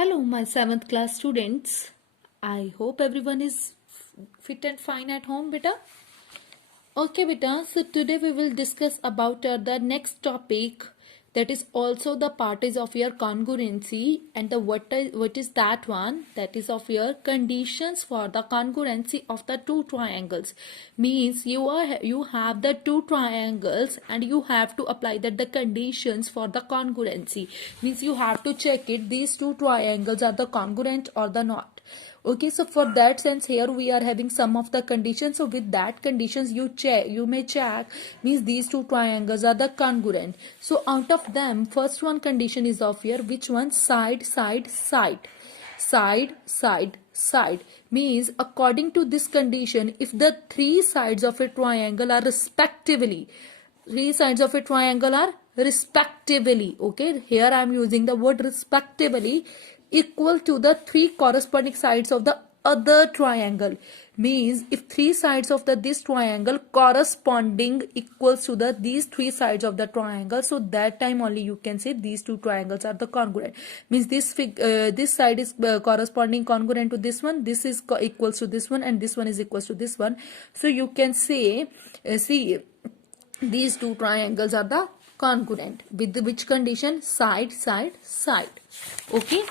Hello, my 7th class students. I hope everyone is fit and fine at home, beta. Okay, beta. So today we will discuss about the next topic, that is also the parties of your congruency, and the what is that one, that is of your conditions for the congruency of the two triangles. Means you have the two triangles and you have to apply the conditions for the congruency. Means you have to check it, these two triangles are the congruent or the not. Okay, so for that sense here we are having some of the conditions. So with that conditions you may check, means these two triangles are the congruent. So out of them, first one condition is of here, which one? Side, side, side. Side, side, side. Means according to this condition, if the three sides of a triangle are respectively, okay, here I am using the word respectively, equal to the three corresponding sides of the other triangle. Means if three sides of this triangle corresponding equals to these three sides of the triangle, so that time only you can say these two triangles are the congruent. Means this side is corresponding congruent to this one, this is equals to this one, and this one is equals to this one. So you can say see, these two triangles are the congruent with which condition? Side, side, side. Okay,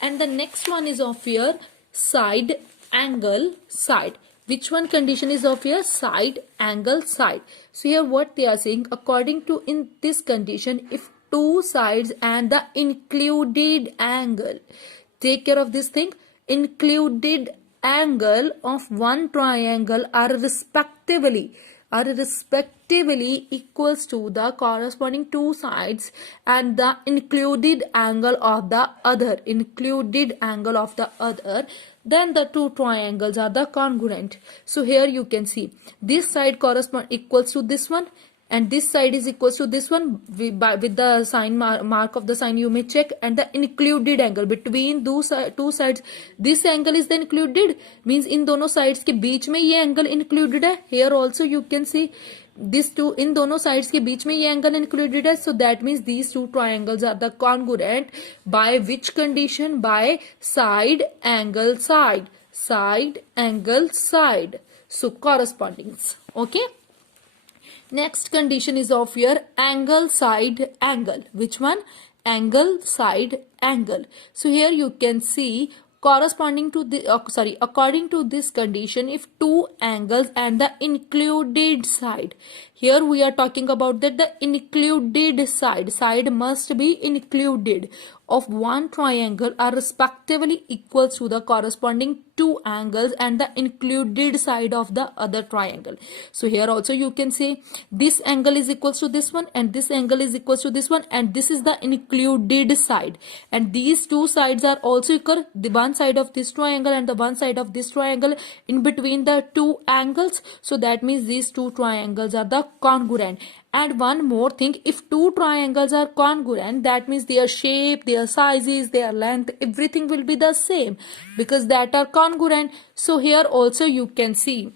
and the next one is of here side, angle, side. Which one condition is of here? Side, angle, side. So here what they are saying, according to in this condition, if two sides and the included angle, take care of this thing, included angle of one triangle are respectively equals to the corresponding two sides and the included angle of the other, then the two triangles are the congruent. So here you can see this side equals to this one, and this side is equals to this one. With the sign mark of the sign you may check, and the included angle between those two sides, this angle is the included, means in दोनों sides के बीच में ये angle included है. Here also you can see this two, in दोनों sides के बीच में ये angle included है. So that means these two triangles are the congruent by which condition? By side, angle, side. Side, angle, side. So correspondings. Okay. Next condition is of your angle, side, angle. Which one? Angle, side, angle. So here you can see corresponding to the according to this condition, if two angles and the included side, here we are talking about that the included side must be included of one triangle are respectively equals to the corresponding two angles and the included side of the other triangle. So here also you can say this angle is equals to this one, and this angle is equals to this one, and this is the included side, and these two sides are also equal, the one side of this triangle and the one side of this triangle in between the two angles. So that means these two triangles are the congruent. And one more thing, if two triangles are congruent, that means their shape, their sizes, their length, everything will be the same because that are congruent. So here also you can see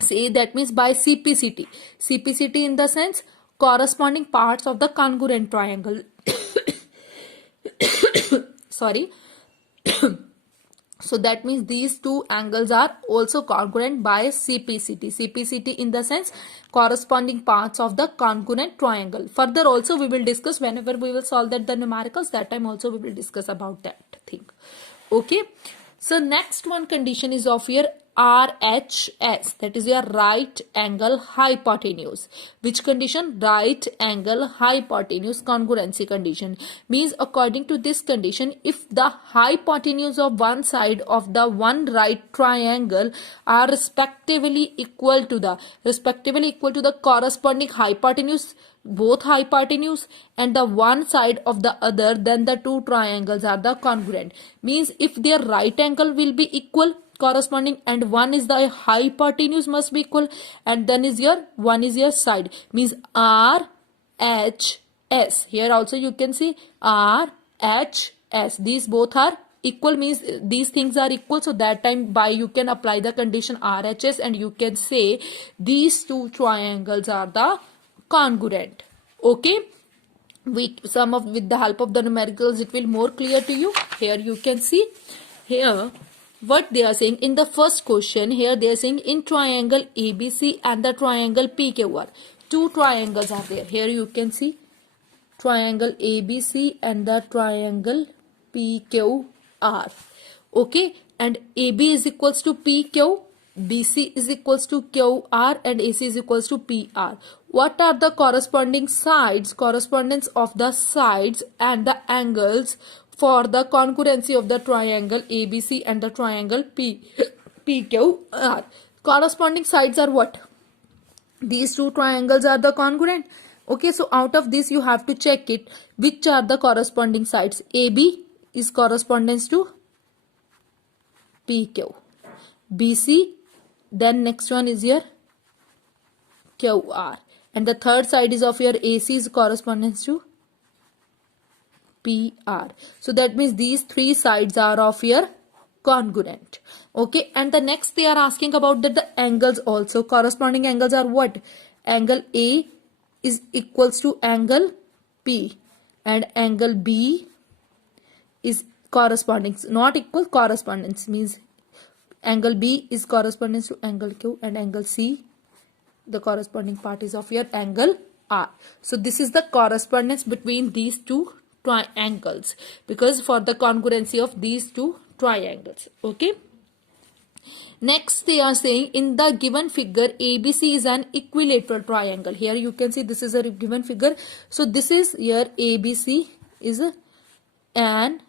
that means by CPCT in the sense corresponding parts of the congruent triangle. Sorry. So that means these two angles are also congruent by CPCT in the sense corresponding parts of the congruent triangle. Further also we will discuss whenever we will solve the numericals, that time also we will discuss about that thing. Okay. So next one condition is of your RHS, that is your right angle hypotenuse. Which condition? Right angle hypotenuse congruency condition. Means according to this condition, if the hypotenuse of one side of the one right triangle are respectively equal to the corresponding hypotenuse, both hypotenuse and the one side of the other, then the two triangles are the congruent. Means if their right angle will be equal corresponding and one is the hypotenuse must be equal, and then is your one is your side, means RHS. Here also you can see RHS, these both are equal, means these things are equal. So that time by you can apply the condition RHS and you can say these two triangles are the congruent. Okay. with the help of the numericals it will more clear to you. Here you can see here what they are saying in the first question. Here they are saying in triangle ABC and the triangle PQR, two triangles are there. Here you can see triangle ABC and the triangle PQR. Okay, and AB is equals to PQ, BC is equals to QR, and AC is equals to PR. What are the corresponding sides, correspondence of the sides and the angles for the congruency of the triangle ABC and the triangle PQR? Corresponding sides are what? These two triangles are the congruent. Okay, so out of this you have to check it which are the corresponding sides. AB is correspondence to PQ, BC, then next one is your QR, and the third side is of your AC is correspondence to PR. So that means these three sides are of your congruent. Okay, and the next they are asking about that the angles also. Corresponding angles are what? Angle A is equals to angle P, and angle B is corresponding, not equal, correspondence means angle B is correspondence to angle Q, and angle C, the corresponding part is of your angle R. So this is the correspondence between these two triangles, because for the congruency of these two triangles. Okay, next they are saying in the given figure ABC is an equilateral triangle. Here you can see this is a given figure. So this is here ABC is an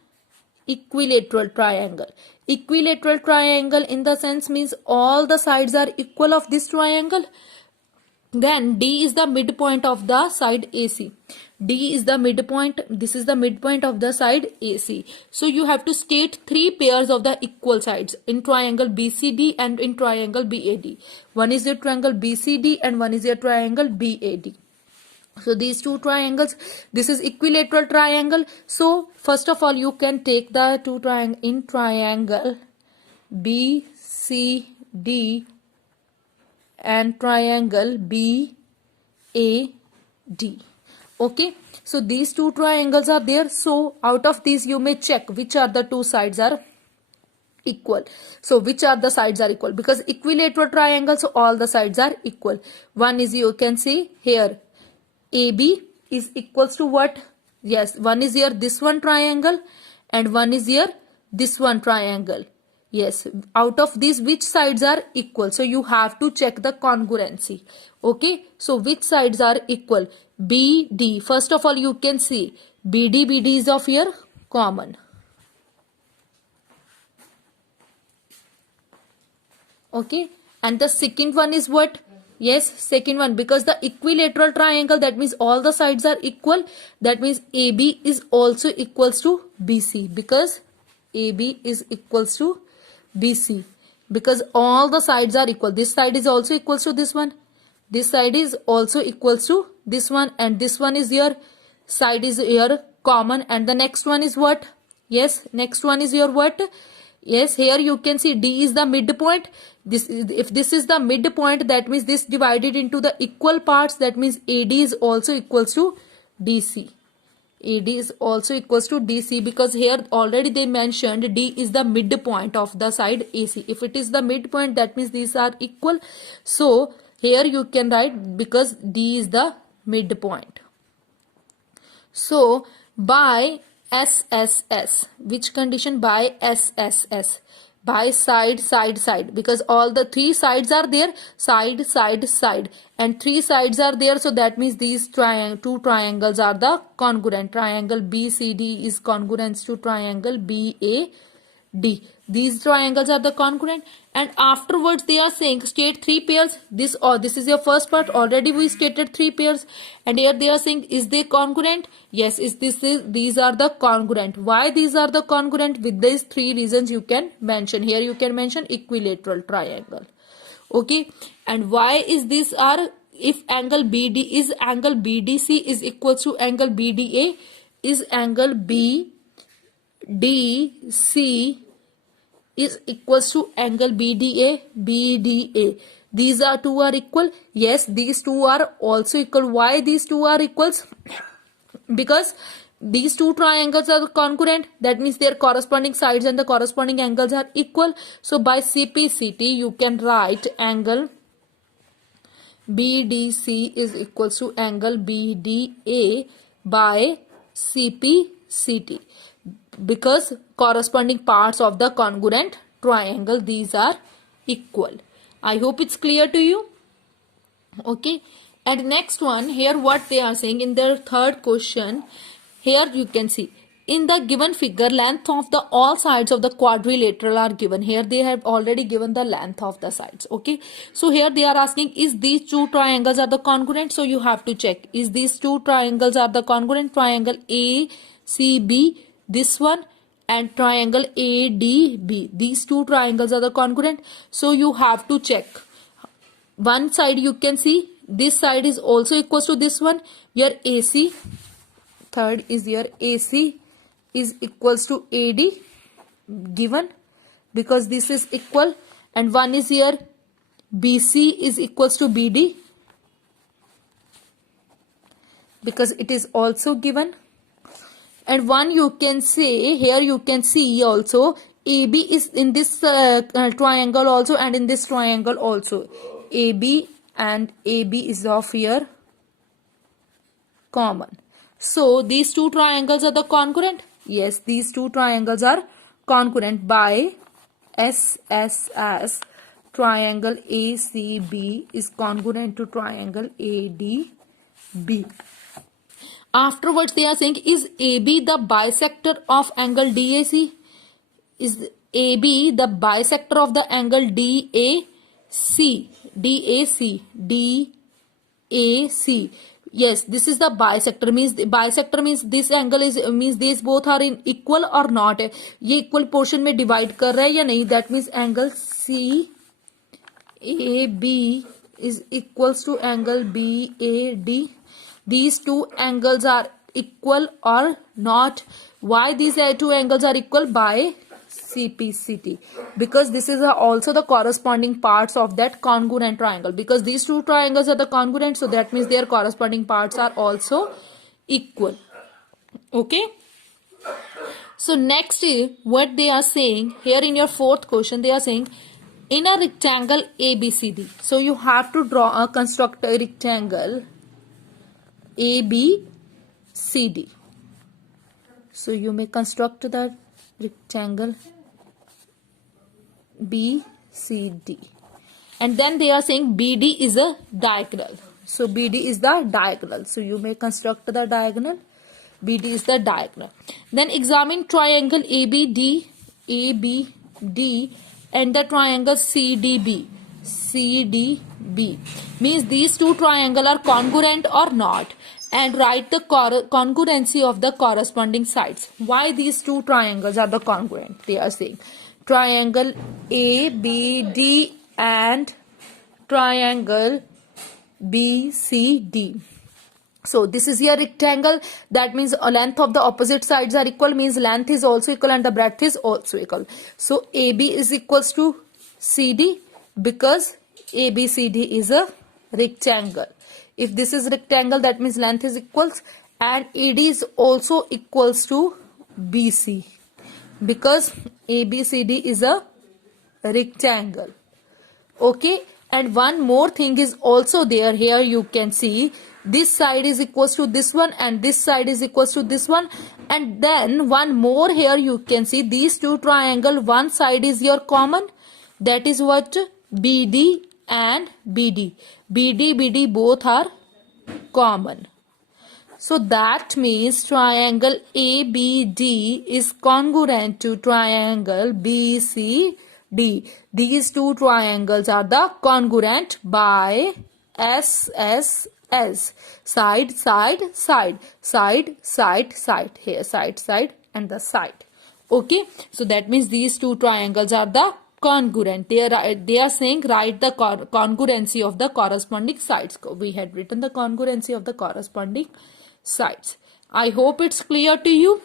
equilateral triangle. Equilateral triangle in the sense means all the sides are equal of this triangle. Then D is the midpoint of the side AC. D is the midpoint. This is the midpoint of the side AC. So you have to state three pairs of the equal sides in triangle BCD and in triangle BAD. One is your triangle BCD and one is your triangle BAD. So these two triangles, this is equilateral triangle. So first of all you can take the two triangle in triangle BCD and triangle BAD. Okay, so these two triangles are there. So out of these you may check which are the two sides are equal. So which are the sides are equal, because equilateral triangle, so all the sides are equal. One is, you can see here, AB is equals to what? Yes, one is here this one triangle and one is here this one triangle. Yes, out of these which sides are equal? So you have to check the congruency. Okay, so which sides are equal? BD, first of all you can see BD is of here common. Okay, and the second one is what? Yes, second one, because the equilateral triangle, that means all the sides are equal. That means AB is also equals to BC, because AB is equals to BC, because all the sides are equal. This side is also equals to this one. This side is also equals to this one, and this one is your side is here common. And the next one is what? Yes, next one is your what? Yes, here you can see D is the midpoint. This is, if this is the midpoint, that means this divided into the equal parts. That means AD is also equals to DC. AD is also equals to DC, because here already they mentioned D is the midpoint of the side AC. If it is the midpoint, that means these are equal. So here you can write, because D is the midpoint. So by SSS, which condition? By SSS, by side, because all the three sides are there, side, and three sides are there. So that means these two triangles are the congruent. Triangle BCD is congruent to triangle BAD. These triangles are the congruent, and afterwards they are saying state three pairs. This is your first part. Already we stated three pairs, and here they are saying is they congruent? Yes, these are the congruent. Why these are the congruent? With these three reasons you can mention. Here you can mention equilateral triangle. Okay, and why is this are? If angle BD is angle BDC is equals to angle BDA, is angle BDC is equals to angle BDA. These are two are equal. Yes, these two are also equal. Why these two are equals? because these two triangles are congruent, that means their corresponding sides and the corresponding angles are equal. So by CPCT you can write angle BDC is equals to angle BDA by CPCT, because corresponding parts of the congruent triangle, these are equal. I hope it's clear to you. Okay, and next one, here what they are saying in their third question, here you can see in the given figure length of the all sides of the quadrilateral are given. Here they have already given the length of the sides. Okay, so here they are asking is these two triangles are the congruent. So you have to check is these two triangles are the congruent. Triangle ACB, this one, and triangle ADB, these two triangles are the congruent. So you have to check one side, you can see this side is also equals to this one. Your AC, third is your AC is equals to AD given, because this is equal, and one is here BC is equals to BD because it is also given, and one you can say here you can see also AB is in this triangle also and in this triangle also. AB and AB is of here common. So these two triangles are the congruent. Yes, these two triangles are congruent by SSS. Triangle ACB is congruent to triangle ADB. Afterwards they are saying is AB the bisector of angle DAC? Is AB the bisector of the angle DAC? DAC. Yes, this is the bisector. Means this angle is means these both are in equal or not. ये equal portion में divide कर रहा है या नहीं? That means angle CAB is equals to angle BAD. These two angles are equal or not? Why these two angles are equal? By CPCT, because this is also the corresponding parts of that congruent triangle, because these two triangles are the congruent, so that means their corresponding parts are also equal. Okay, so next what they are saying here in your fourth question, they are saying in a rectangle ABCD, so you have to construct a rectangle ABCD. So you may construct that rectangle BCD, and then they are saying BD is a diagonal. So BD is the diagonal. So you may construct the diagonal. BD is the diagonal. Then examine triangle ABD and the triangle CDB. CDB means these two triangles are congruent or not, and write the congruency of the corresponding sides. Why these two triangles are the congruent? They are saying triangle ABD and triangle BCD. So this is your rectangle, that means a length of the opposite sides are equal, means length is also equal and the breadth is also equal. So AB is equals to CD because ABCD is a rectangle. If this is rectangle, that means length is equals, and AD is also equals to BC because ABCD is a rectangle. Okay, and one more thing is also there. Here you can see this side is equals to this one and this side is equals to this one, and then one more here you can see these two triangle, one side is your common, that is what? BD and BD. BD both are common. So that means triangle ABD is congruent to triangle BCD. These two triangles are the congruent by SSS. Side, side, side, side, side, side. Here side, side and the side. Okay. So that means these two triangles are the congruent. They are saying write the congruency of the corresponding sides. We had written the congruency of the corresponding sides. I hope it's clear to you.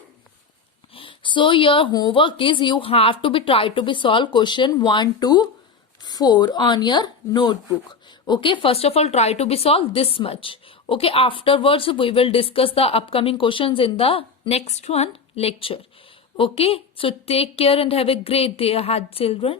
So your homework is you have to try to solve question 1 to 4 on your notebook. Okay, first of all try to solve this much. Okay, afterwards we will discuss the upcoming questions in the next one lecture. Okay, so take care and have a great day ahead, children.